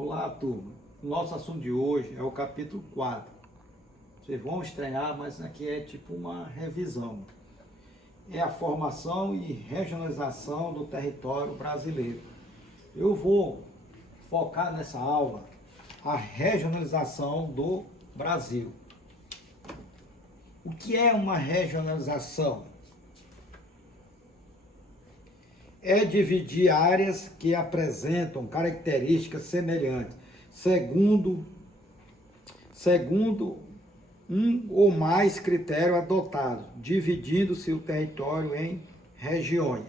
Olá, turma. O nosso assunto de hoje é o capítulo 4. Vocês vão estranhar, mas aqui é tipo uma revisão. É a formação e regionalização do território brasileiro. Eu vou focar nessa aula a regionalização do Brasil. O que é uma regionalização? É dividir áreas que apresentam características semelhantes, segundo um ou mais critérios adotados, dividindo-se o território em regiões.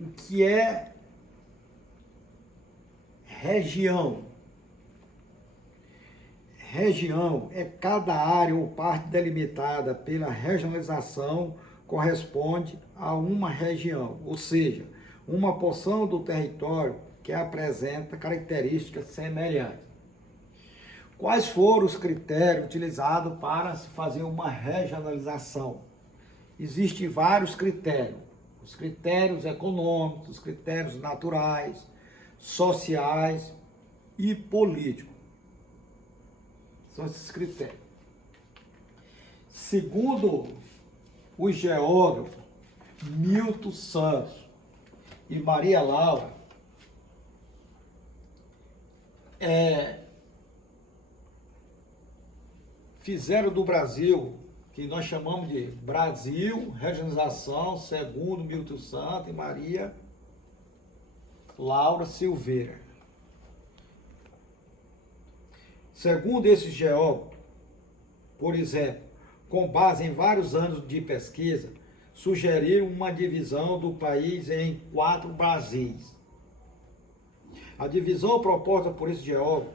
O que é região? Região é cada área ou parte delimitada pela regionalização corresponde a uma região, ou seja, uma porção do território que apresenta características semelhantes. Quais foram os critérios utilizados para se fazer uma regionalização? Existem vários critérios. Os critérios econômicos, os critérios naturais, sociais e políticos. São esses critérios. Segundo os geógrafos Milton Santos e Maria Laura, fizeram do Brasil, que nós chamamos de Brasil, regionalização, segundo Milton Santos e Maria Laura Silveira. Segundo esses geólogos, por exemplo, com base em vários anos de pesquisa, sugeriram uma divisão do país em 4 Brasis. A divisão proposta por esse geólogo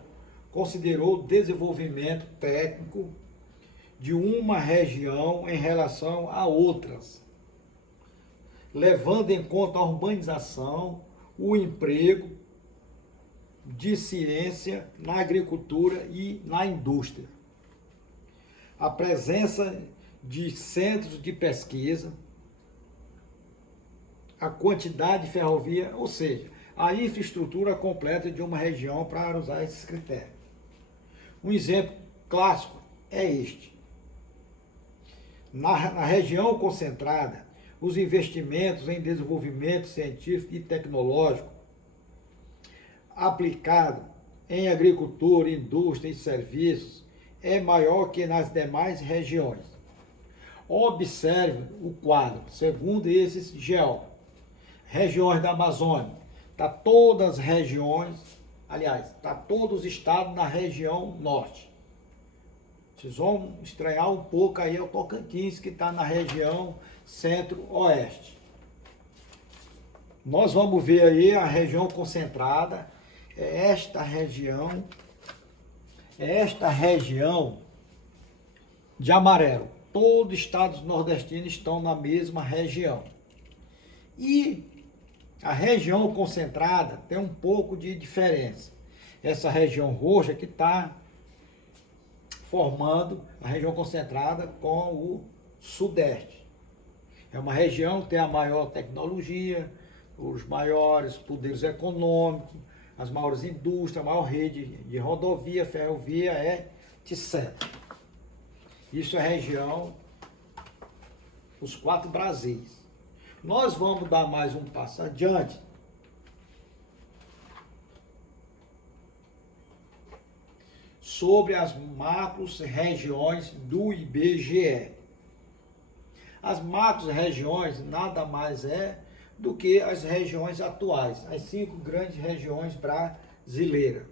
considerou o desenvolvimento técnico de uma região em relação a outras, levando em conta a urbanização, o emprego de ciência na agricultura e na indústria, a presença de centros de pesquisa, a quantidade de ferrovia, ou seja, a infraestrutura completa de uma região para usar esses critérios. Um exemplo clássico é este. Na região concentrada, os investimentos em desenvolvimento científico e tecnológico aplicado em agricultura, indústria e serviços é maior que nas demais regiões. Observe o quadro, segundo esses geólogos. Regiões da Amazônia, está todas as regiões, aliás, está todos os estados na região norte. Vocês vão estranhar um pouco aí o Tocantins, que está na região centro-oeste. Nós vamos ver aí a região concentrada, esta região de amarelo. Todos os estados nordestinos estão na mesma região. E a região concentrada tem um pouco de diferença. Essa região roxa que está formando a região concentrada com o sudeste. É uma região que tem a maior tecnologia, os maiores poderes econômicos, as maiores indústrias, a maior rede de rodovia, ferrovia, etc. Isso é a região, os 4 Brasis. Nós vamos dar mais um passo adiante. Sobre as macro-regiões do IBGE. As macro-regiões nada mais é do que as regiões atuais, as 5 grandes regiões brasileiras.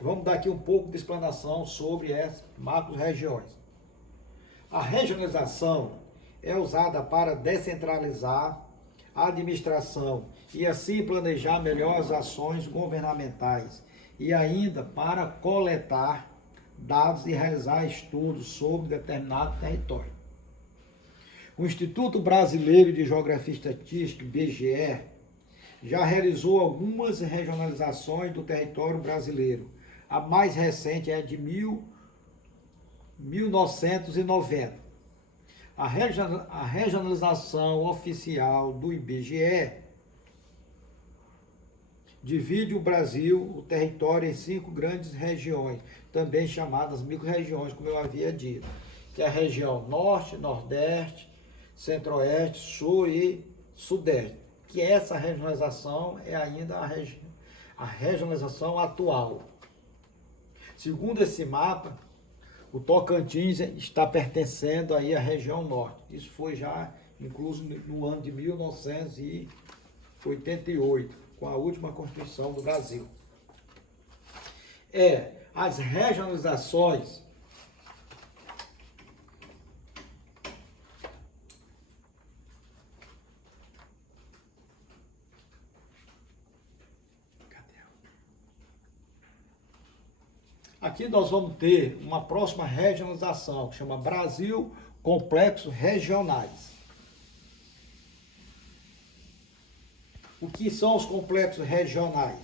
Vamos dar aqui um pouco de explanação sobre essas macro-regiões. A regionalização é usada para descentralizar a administração e assim planejar melhor as ações governamentais e ainda para coletar dados e realizar estudos sobre determinado território. O Instituto Brasileiro de Geografia e Estatística, IBGE, já realizou algumas regionalizações do território brasileiro. A mais recente é de 1990. A regionalização oficial do IBGE divide o Brasil, o território, em 5 grandes regiões, também chamadas micro-regiões, como eu havia dito, que é a região Norte, Nordeste, Centro-Oeste, Sul e Sudeste, que essa regionalização é ainda a regionalização atual. Segundo esse mapa, o Tocantins está pertencendo aí à região Norte. Isso foi já incluso no ano de 1988, com a última Constituição do Brasil. As regionalizações aqui nós vamos ter uma próxima regionalização, que chama Brasil Complexos Regionais. O que são os complexos regionais?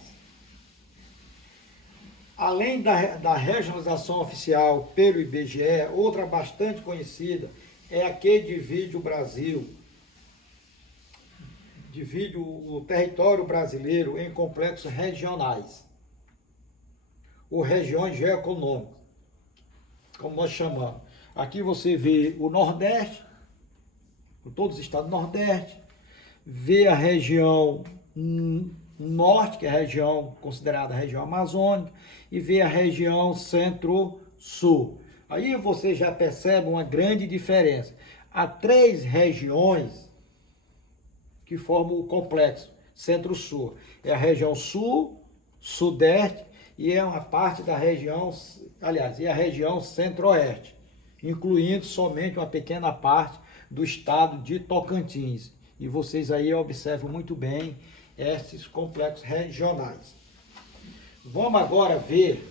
Além da regionalização oficial pelo IBGE, outra bastante conhecida é a que divide o Brasil, divide o território brasileiro em complexos regionais, ou regiões geoeconômicas, como nós chamamos. Aqui você vê o Nordeste, todos os estados do Nordeste, vê a região Norte, que é a região considerada a região amazônica, e vê a região Centro-Sul. Aí você já percebe uma grande diferença. Há 3 regiões que formam o complexo Centro-Sul. É a região Sul, Sudeste e é uma parte da região, aliás, é a região Centro-Oeste, incluindo somente uma pequena parte do estado de Tocantins. E vocês aí observam muito bem esses complexos regionais. Vamos agora ver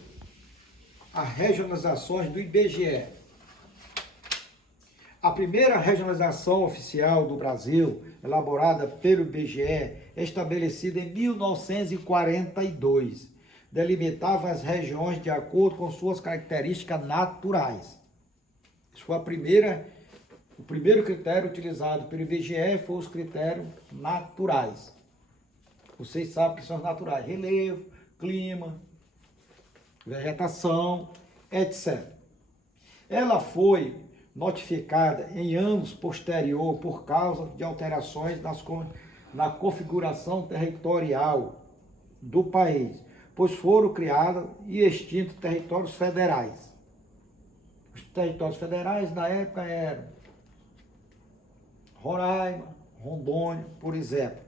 as regionalizações do IBGE. A primeira regionalização oficial do Brasil, elaborada pelo IBGE, é estabelecida em 1942. Delimitava as regiões de acordo com suas características naturais. Isso foi o primeiro critério utilizado pelo IBGE, foi os critérios naturais. Vocês sabem que são os naturais: relevo, clima, vegetação, etc. Ela foi notificada em anos posterior por causa de alterações na configuração territorial do país, pois foram criados e extintos territórios federais. Os territórios federais na época eram Roraima, Rondônia, por exemplo.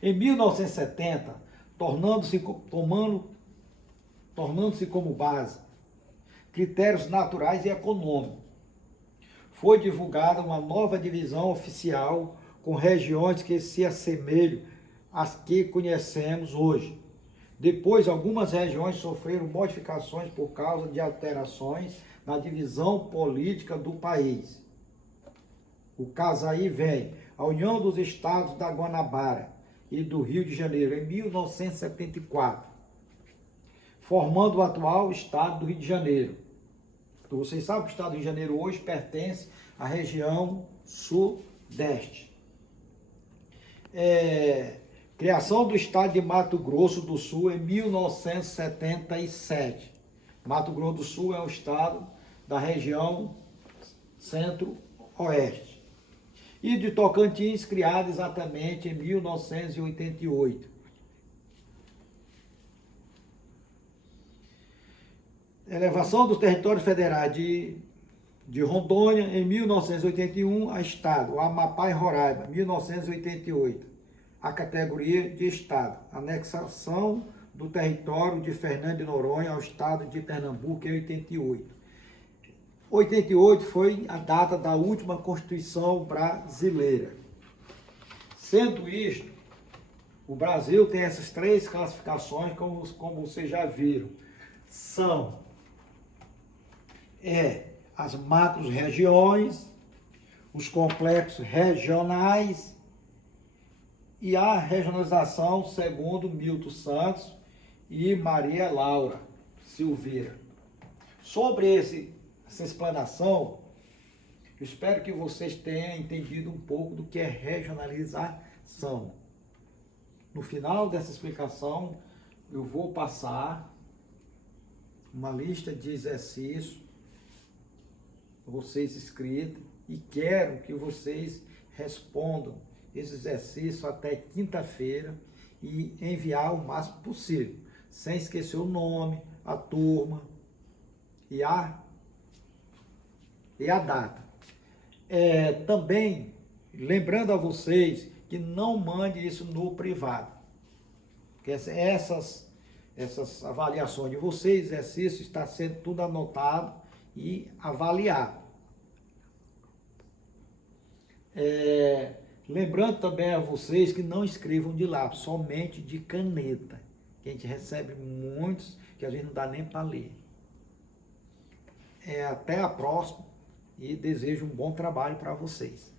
Em 1970, tornando-se como base critérios naturais e econômicos, foi divulgada uma nova divisão oficial com regiões que se assemelham às que conhecemos hoje. Depois, algumas regiões sofreram modificações por causa de alterações na divisão política do país. O caso aí vem a União dos Estados da Guanabara e do Rio de Janeiro, em 1974, formando o atual Estado do Rio de Janeiro. Então, vocês sabem que o Estado do Rio de Janeiro hoje pertence à região Sudeste. Criação do Estado de Mato Grosso do Sul em 1977. Mato Grosso do Sul é o estado da região Centro-Oeste. E de Tocantins, criado exatamente em 1988. Elevação dos territórios federais de Rondônia em 1981 a Estado, o Amapá e Roraima, 1988, a categoria de Estado. Anexação do território de Fernando de Noronha ao Estado de Pernambuco em 88. 88 foi a data da última Constituição brasileira. Sendo isto, o Brasil tem essas 3 classificações, como vocês já viram. São as macro-regiões, os complexos regionais e a regionalização segundo Milton Santos e Maria Laura Silveira. Sobre essa explanação, eu espero que vocês tenham entendido um pouco do que é regionalização. No final dessa explicação, eu vou passar uma lista de exercícios, vocês escritos, e quero que vocês respondam esse exercício até quinta-feira e enviar o máximo possível, sem esquecer o nome, a turma e a data. Também, lembrando a vocês que não mande isso no privado, porque essas avaliações de vocês, exercícios, está sendo tudo anotado e avaliado. Lembrando também a vocês que não escrevam de lápis, somente de caneta, que a gente recebe muitos que a gente não dá nem para ler. Até a próxima e desejo um bom trabalho para vocês.